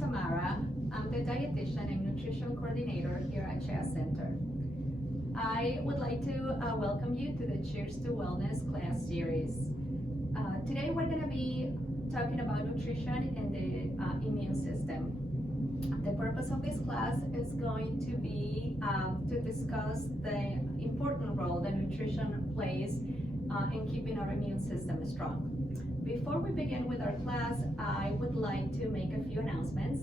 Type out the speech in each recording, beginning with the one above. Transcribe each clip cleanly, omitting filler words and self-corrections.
Tamara. I'm the dietitian and nutrition coordinator here at Chess Center. I would like to welcome you to the Cheers to Wellness class series. Today we're going to be talking about nutrition and the immune system. The purpose of this class is going to be to discuss the important role that nutrition plays in keeping our immune system strong. Before we begin with our class, I would like to make a few announcements.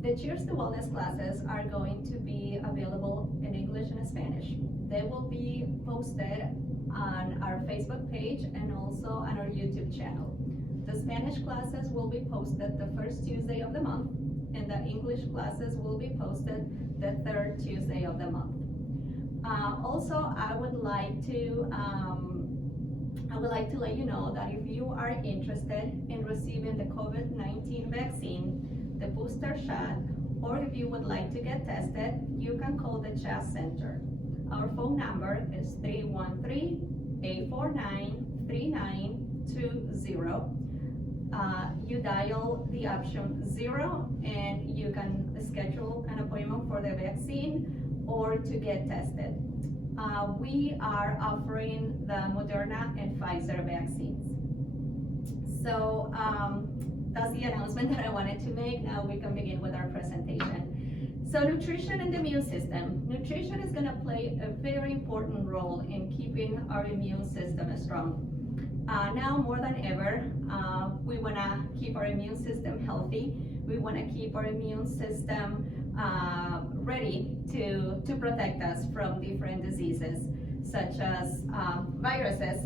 The Cheers to Wellness classes are going to be available in English and Spanish. They will be posted on our Facebook page and also on our YouTube channel. The Spanish classes will be posted the first Tuesday of the month, and the English classes will be posted the third Tuesday of the month. Also, I would like to let you know that if you are interested in receiving the COVID-19 vaccine, the booster shot, or if you would like to get tested, you can call the Chess Center. Our phone number is 313-849-3920. You dial the option 0 and you can schedule an appointment for the vaccine or to get tested. We are offering the Moderna and Pfizer vaccines. So that's the announcement that I wanted to make. Now we can begin with our presentation. So nutrition and the immune system. Nutrition is going to play a very important role in keeping our immune system strong. Now more than ever, we want to keep our immune system healthy. We want to keep our immune system ready to protect us from different diseases, such as viruses,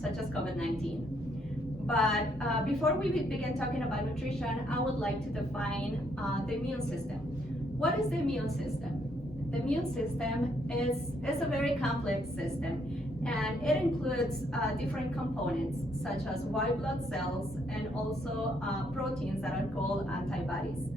such as COVID-19. But before we begin talking about nutrition, I would like to define the immune system. What is the immune system? The immune system is a very complex system, and it includes different components such as white blood cells and also proteins that are called antibodies.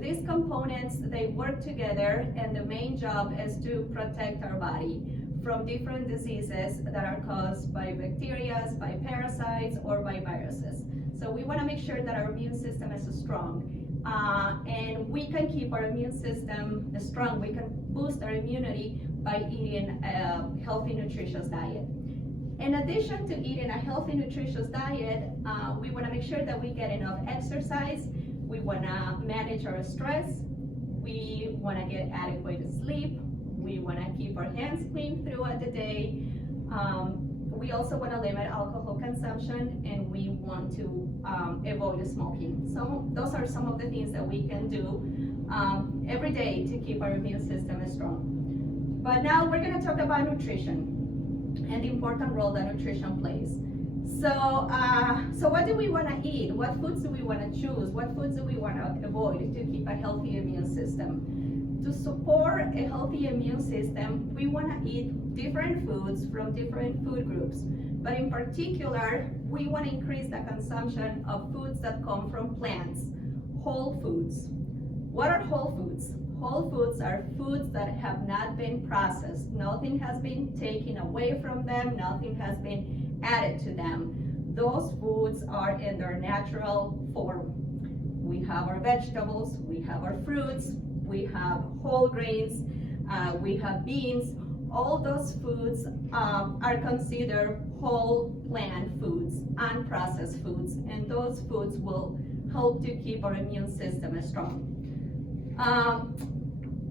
These components, they work together, and the main job is to protect our body from different diseases that are caused by bacteria, by parasites, or by viruses. So we want to make sure that our immune system is strong. And we can keep our immune system strong. We can boost our immunity by eating a healthy, nutritious diet. In addition to eating a healthy, nutritious diet, we want to make sure that we get enough exercise. We want to manage our stress. We want to get adequate sleep. We want to keep our hands clean throughout the day. We also want to limit alcohol consumption, and we want to avoid smoking. So those are some of the things that we can do every day to keep our immune system strong. But now we're going to talk about nutrition and the important role that nutrition plays. So what do we want to eat? What foods do we want to choose? What foods do we want to avoid to keep a healthy immune system? To support a healthy immune system, we want to eat different foods from different food groups. But in particular, we want to increase the consumption of foods that come from plants, whole foods. What are whole foods? Whole foods are foods that have not been processed. Nothing has been taken away from them. Nothing has been added to them. Those foods are in their natural form. We have our vegetables, we have our fruits, we have whole grains, we have beans. All those foods are considered whole plant foods, unprocessed foods, and those foods will help to keep our immune system strong.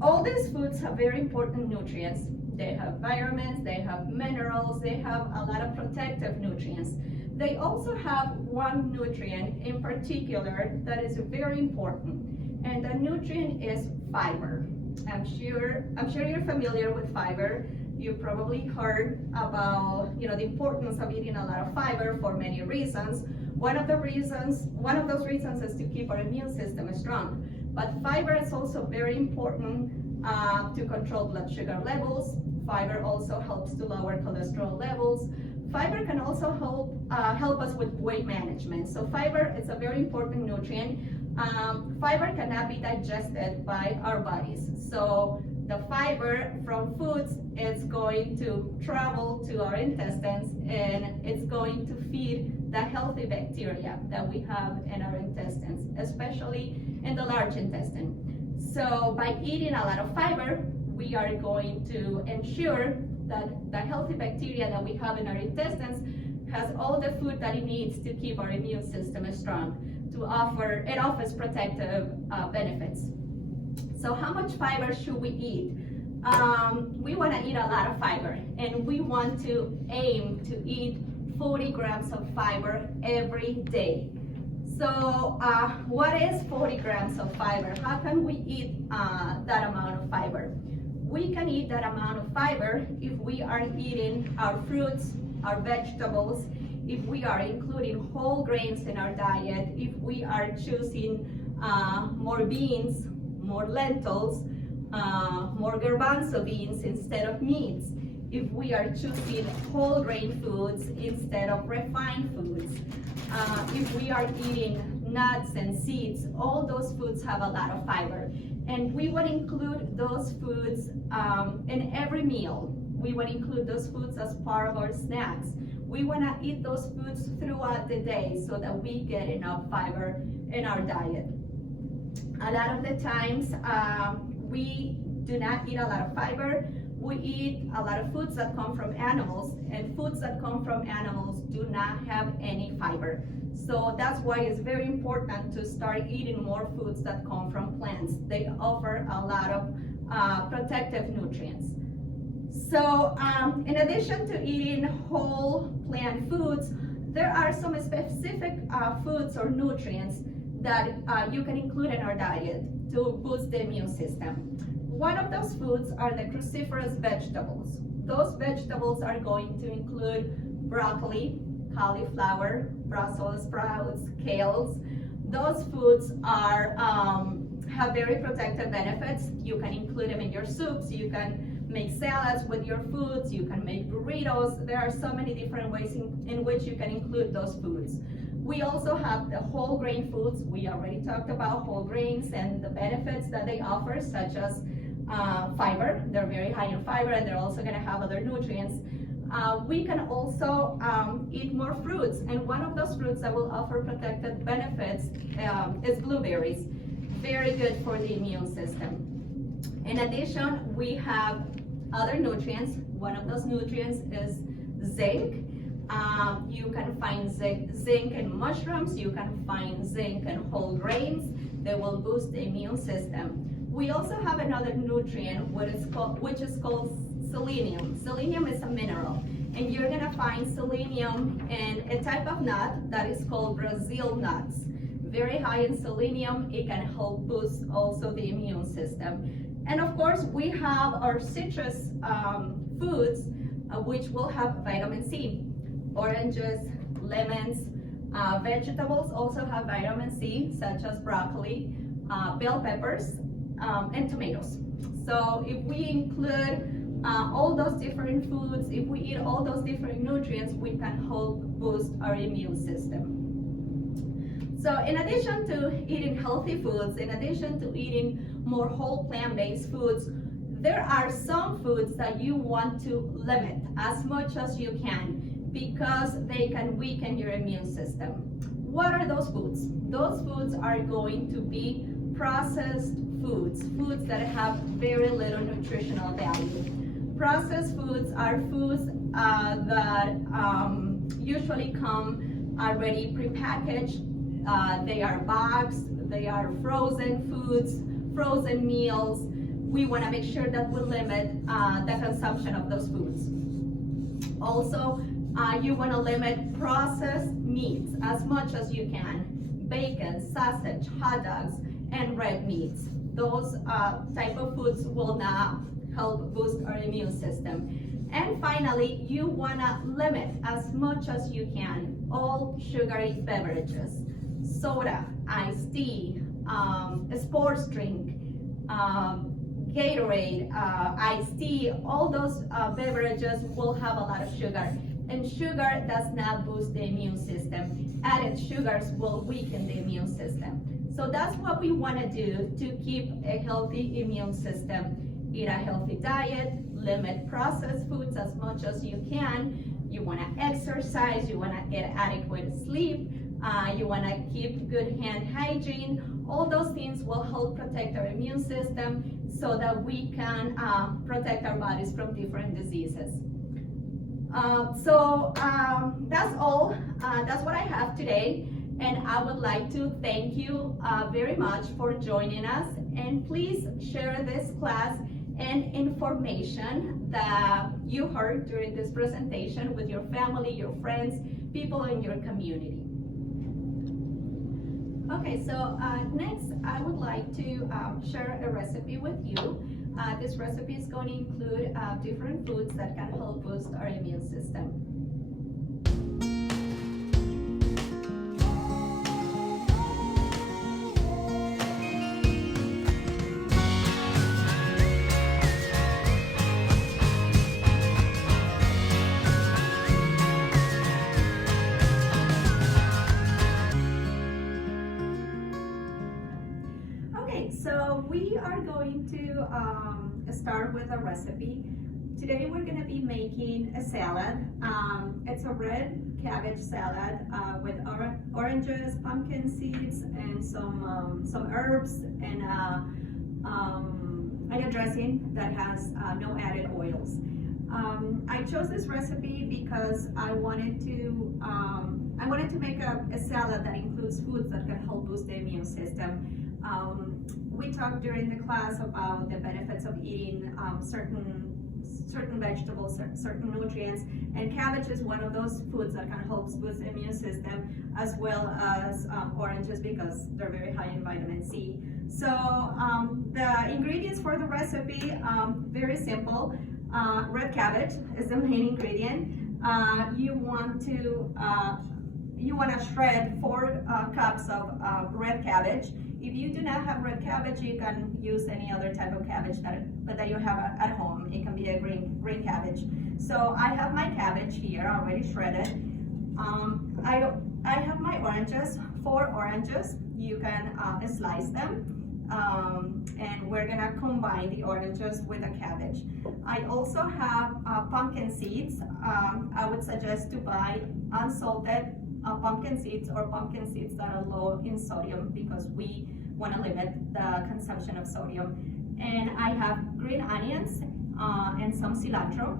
All these foods have very important nutrients. They have vitamins, they have minerals, they have a lot of protective nutrients. They also have one nutrient in particular that is very important, and the nutrient is fiber. I'm sure you're familiar with fiber. You probably heard about the importance of eating a lot of fiber for many reasons. One of those reasons is to keep our immune system strong. But fiber is also very important to control blood sugar levels. Fiber also helps to lower cholesterol levels. Fiber can also help us with weight management. So fiber is a very important nutrient. Fiber cannot be digested by our bodies. So The fiber from foods is going to travel to our intestines, and it's going to feed the healthy bacteria that we have in our intestines, especially in the large intestine. So by eating a lot of fiber, we are going to ensure that the healthy bacteria that we have in our intestines has all the food that it needs to keep our immune system strong, it offers protective benefits. So how much fiber should we eat? We want to eat a lot of fiber, and we want to aim to eat 40 grams of fiber every day. So what is 40 grams of fiber? How can we eat that amount of fiber? We can eat that amount of fiber if we are eating our fruits, our vegetables, if we are including whole grains in our diet, if we are choosing more beans, more lentils, more garbanzo beans instead of meats, if we are choosing whole grain foods instead of refined foods, if we are eating nuts and seeds, all those foods have a lot of fiber. And we would include those foods in every meal. We would include those foods as part of our snacks. We want to eat those foods throughout the day so that we get enough fiber in our diet. A lot of the times, we do not eat a lot of fiber. We eat a lot of foods that come from animals, and foods that come from animals do not have any fiber. So that's why it's very important to start eating more foods that come from plants. They offer a lot of protective nutrients. So in addition to eating whole plant foods, there are some specific foods or nutrients that you can include in our diet to boost the immune system. One of those foods are the cruciferous vegetables. Those vegetables are going to include broccoli, cauliflower, Brussels sprouts, kales. Those foods are have very protective benefits. You can include them in your soups. You can make salads with your foods. You can make burritos. There are so many different ways in which you can include those foods. We also have the whole grain foods. We already talked about whole grains and the benefits that they offer, such as fiber. They're very high in fiber, and they're also going to have other nutrients. We can also eat more fruits, and one of those fruits that will offer protective benefits is blueberries. Very good for the immune system. In addition, we have other nutrients. One of those nutrients is zinc. You can find zinc in mushrooms. You can find zinc in whole grains. They will boost the immune system. We also have another nutrient which is called selenium. Selenium is a mineral, and you're gonna find selenium in a type of nut that is called Brazil nuts. Very high in selenium. It can help boost also the immune system. And of course, we have our citrus foods, which will have vitamin C. Oranges, lemons, vegetables also have vitamin C, such as broccoli, bell peppers, and tomatoes. So if we include all those different foods, if we eat all those different nutrients, we can help boost our immune system. So in addition to eating healthy foods, in addition to eating more whole plant-based foods, there are some foods that you want to limit as much as you can because they can weaken your immune system. What are those foods? Those foods are going to be processed foods, foods that have very little nutritional value. Processed foods are foods that usually come already prepackaged. They are boxed, they are frozen foods, frozen meals. We want to make sure that we limit the consumption of those foods. Also, you want to limit processed meats as much as you can. Bacon, sausage, hot dogs, and red meats. Those type of foods will not help boost our immune system. And finally, you want to limit as much as you can all sugary beverages. Soda, iced tea, sports drink, Gatorade, iced tea, all those beverages will have a lot of sugar. And sugar does not boost the immune system. Added sugars will weaken the immune system. So that's what we want to do to keep a healthy immune system. eat a healthy diet, limit processed foods as much as you can. You want to exercise, you want to get adequate sleep, you want to keep good hand hygiene. All those things will help protect our immune system so that we can protect our bodies from different diseases. That's all. That's what I have today. And I would like to thank you very much for joining us. And please share this class and information that you heard during this presentation with your family, your friends, people in your community. Okay, so next I would like to share a recipe with you. This recipe is going to include different foods that can help boost our immune system. So we are going to start with a recipe. Today we're going to be making a salad. It's a red cabbage salad with oranges, pumpkin seeds, and some herbs, and a dressing that has no added oils. I chose this recipe because I wanted to make a salad that includes foods that can help boost the immune system. We talked during the class about the benefits of eating certain vegetables, certain nutrients, and cabbage is one of those foods that can help boost the immune system, as well as oranges, because they're very high in vitamin C. So the ingredients for the recipe, very simple. Red cabbage is the main ingredient. You want to shred 4 cups of red cabbage. If you do not have red cabbage, you can use any other type of cabbage that you have at home. It can be a green cabbage. So I have my cabbage here already shredded. I have my oranges, 4 oranges. You can slice them. And we're gonna combine the oranges with the cabbage. I also have pumpkin seeds. I would suggest to buy unsalted pumpkin seeds, or pumpkin seeds that are low in sodium, because we want to limit the consumption of sodium. And I have green onions and some cilantro.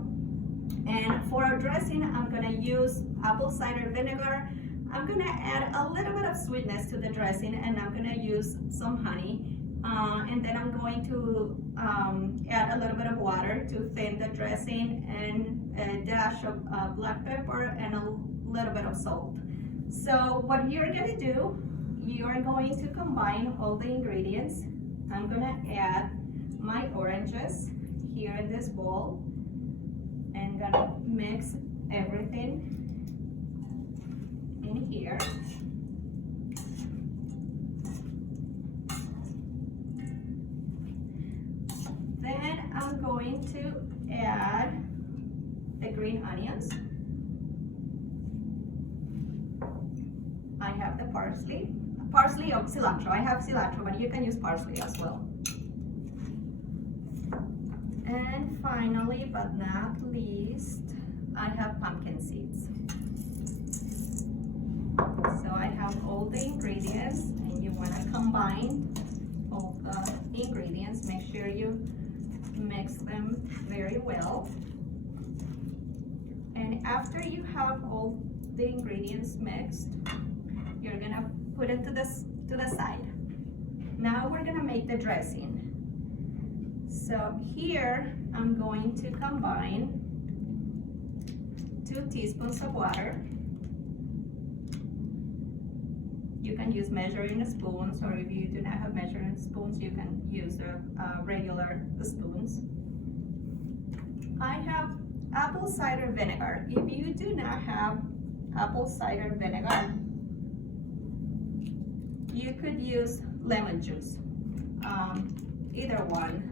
And for our dressing, I'm going to use apple cider vinegar. I'm going to add a little bit of sweetness to the dressing, and I'm going to use some honey. And then I'm going to add a little bit of water to thin the dressing, and a dash of black pepper and a little bit of salt. So what you're going to do, you are going to combine all the ingredients. I'm going to add my oranges here in this bowl, and going to mix everything in here. Then I'm going to add the green onions. I have the parsley or cilantro. I have cilantro, but you can use parsley as well. And finally, but not least, I have pumpkin seeds. So I have all the ingredients, and you want to combine all the ingredients. Make sure you mix them very well. And after you have all the ingredients mixed, you're gonna put it to the side. Now we're gonna make the dressing. So here I'm going to combine 2 teaspoons of water. You can use measuring spoons, or if you do not have measuring spoons, you can use regular spoons. I have apple cider vinegar. If you do not have apple cider vinegar, you could use lemon juice, either one.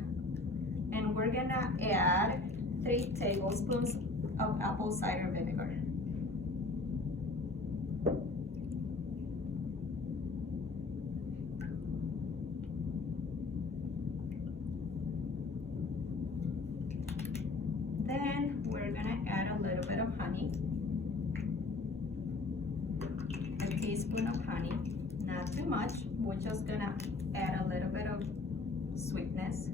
And we're gonna add 3 tablespoons of apple cider vinegar. then we're gonna add a little bit of honey. A teaspoon of honey, not too much. We're just gonna add a little bit of sweetness.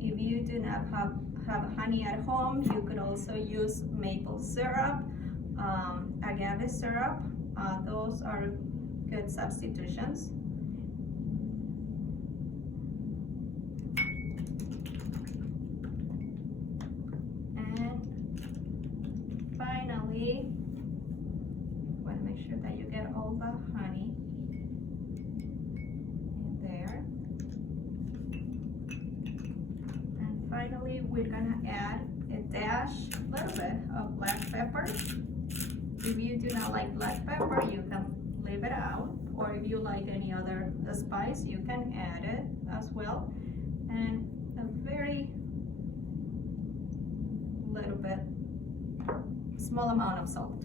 If you do not have honey at home, you could also use maple syrup, agave syrup. Those are good substitutions. And finally, want to make sure that you get all the honey in there. And finally, we're gonna add a little bit of black pepper. If you do not like black pepper, you can leave it out, or if you like any other spice, you can add it as well. And a very little bit, small amount of salt.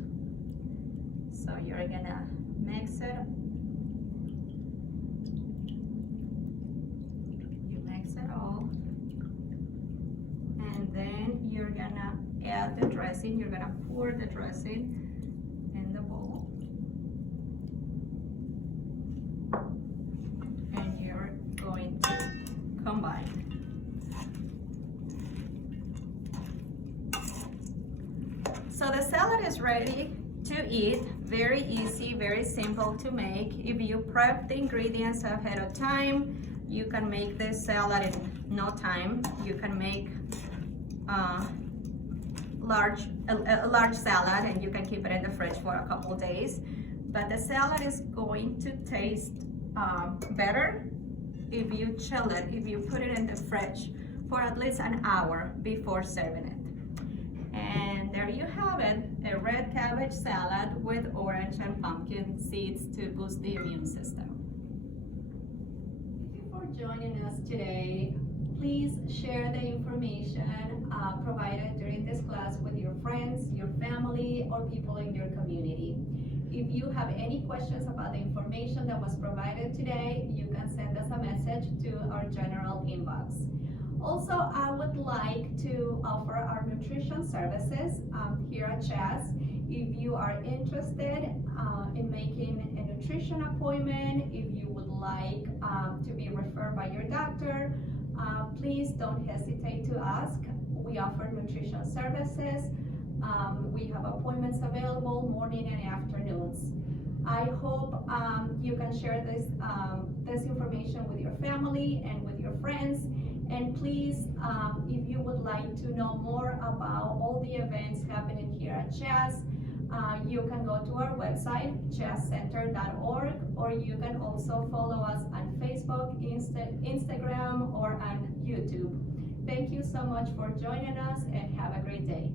So you're gonna mix it. You mix it all. And then you're gonna add the dressing. You're gonna pour the dressing in the bowl. And you're going to combine. So the salad is ready to eat. Very easy, very simple to make. If you prep the ingredients ahead of time, you can make this salad in no time. You can make a large salad, and you can keep it in the fridge for a couple days. But the salad is going to taste better if you chill it, if you put it in the fridge for at least an hour before serving it. And there you have it, a red cabbage salad with orange and pumpkin seeds to boost the immune system. Thank you for joining us today. Please share the information provided during this class with your friends, your family, or people in your community. If you have any questions about the information that was provided today, you can send us a message to our general inbox. Also, I would like to offer our nutrition services here at CHAS. If you are interested in making a nutrition appointment, if you would like to be referred by your doctor, please don't hesitate to ask. We offer nutrition services. We have appointments available morning and afternoons. I hope you can share this information with your family and with your friends. And please, if you would like to know more about all the events happening here at CHAS, you can go to our website, chascenter.org, or you can also follow us on Facebook, Instagram, or on YouTube. Thank you so much for joining us, and have a great day.